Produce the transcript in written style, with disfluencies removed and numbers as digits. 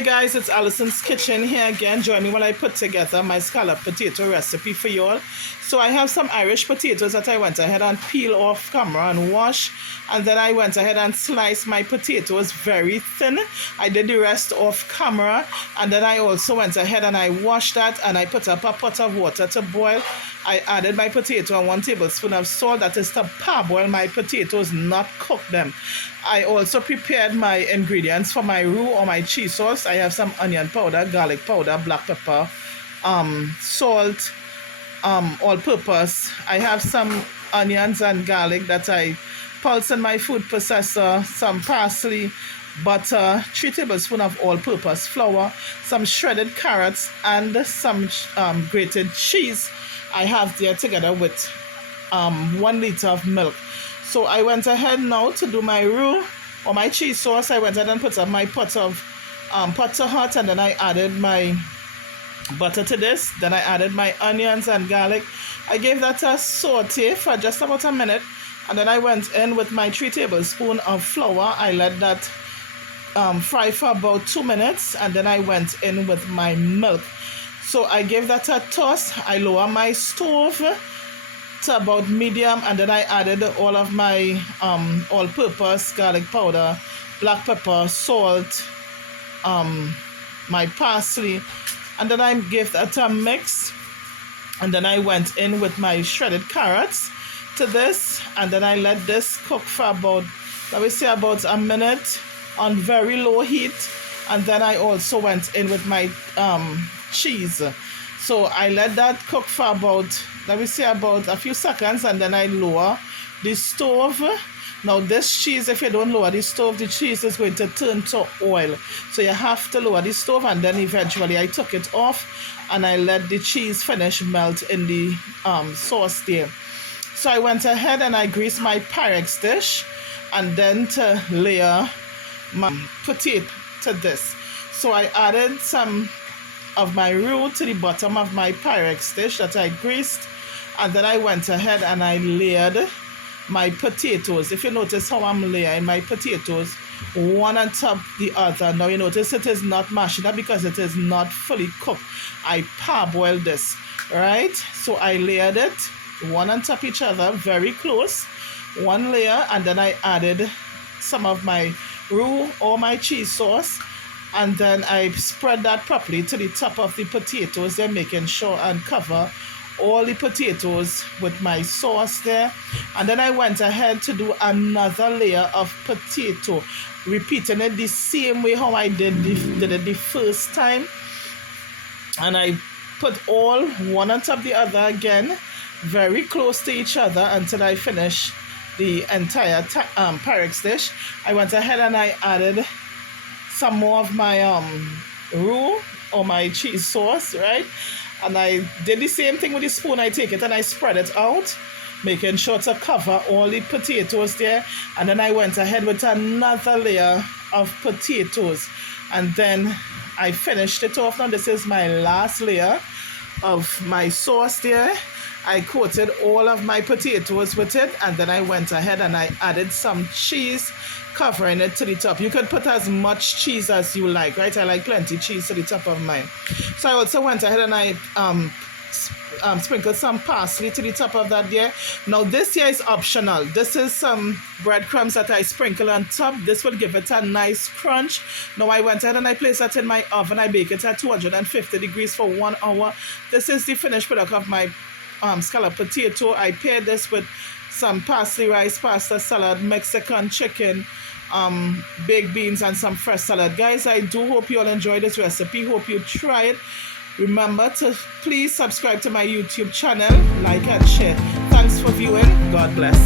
Hi guys, it's Allison's Kitchen here again. Join me while I put together my scalloped potato recipe for you all. So I have some Irish potatoes that I went ahead and peel off camera and wash, and then I went ahead and sliced my potatoes very thin. I did the rest off camera, and then I also went ahead and I washed that, and I put up a pot of water to boil. I added my potato and 1 tablespoon of salt, that is to parboil my potatoes, not cook them. I also prepared my ingredients for my roux or my cheese sauce. I have some onion powder, garlic powder, black pepper, salt, all-purpose. I have some onions and garlic that I pulse in my food processor, some parsley, butter, 3 tablespoons of all-purpose flour, some shredded carrots, and some grated cheese. I have there together with 1 liter of milk. So I went ahead now to do my roux or my cheese sauce. I went ahead and put up my pot to hot, and then I added my butter to this. Then I added my onions and garlic. I gave that a saute for just about a minute, and then I went in with my 3 tablespoons of flour. I let that fry for about 2 minutes, and then I went in with my milk. So I gave that a toss. I lower my stove to about medium, and then I added all of my all-purpose garlic powder, black pepper, salt, my parsley, and then I gave that a mix, and then I went in with my shredded carrots to this, and then I let this cook for about, let me say, about a minute on very low heat, and then I also went in with my cheese. So I let that cook for about, let me say, about a few seconds, and then I lower the stove. Now this cheese, if you don't lower the stove, the cheese is going to turn to oil. So you have to lower the stove, and then eventually I took it off and I let the cheese finish melt in the sauce there. So I went ahead and I greased my Pyrex dish, and then to layer my potato to this. So I added some of my roux to the bottom of my Pyrex dish that I greased, and then I went ahead and I layered my potatoes. If you notice how I'm layering my potatoes, one on top the other. Now you notice it is not mashing up because it is not fully cooked. I parboiled this, right? So I layered it one on top each other, very close, one layer, and then I added some of my roux or my cheese sauce, and then I spread that properly to the top of the potatoes, then making sure and cover all the potatoes with my sauce there. And then I went ahead to do another layer of potato, repeating it the same way how I did it the first time. And I put all one on top of the other again, very close to each other until I finish the entire Pyrex dish. I went ahead and I added some more of my roux or my cheese sauce, right? And I did the same thing with the spoon. I take it and I spread it out, making sure to cover all the potatoes there. And then I went ahead with another layer of potatoes, and then I finished it off. Now this is my last layer of my sauce there. I coated all of my potatoes with it, and then I went ahead and I added some cheese, covering it to the top. You can put as much cheese as you like, right? I like plenty cheese to the top of mine. So I also went ahead and I sprinkled some parsley to the top of that there. Now this here is optional. This is some breadcrumbs that I sprinkle on top. This will give it a nice crunch. Now I went ahead and I placed that in my oven. I bake it at 250 degrees for 1 hour. This is the finished product of my scalloped potato. I paired this with some parsley rice, pasta salad, Mexican chicken, baked beans, and some fresh salad. Guys, I do hope you all enjoyed this recipe. Hope you try it. Remember to please subscribe to my YouTube channel, like and share. Thanks for viewing. God bless.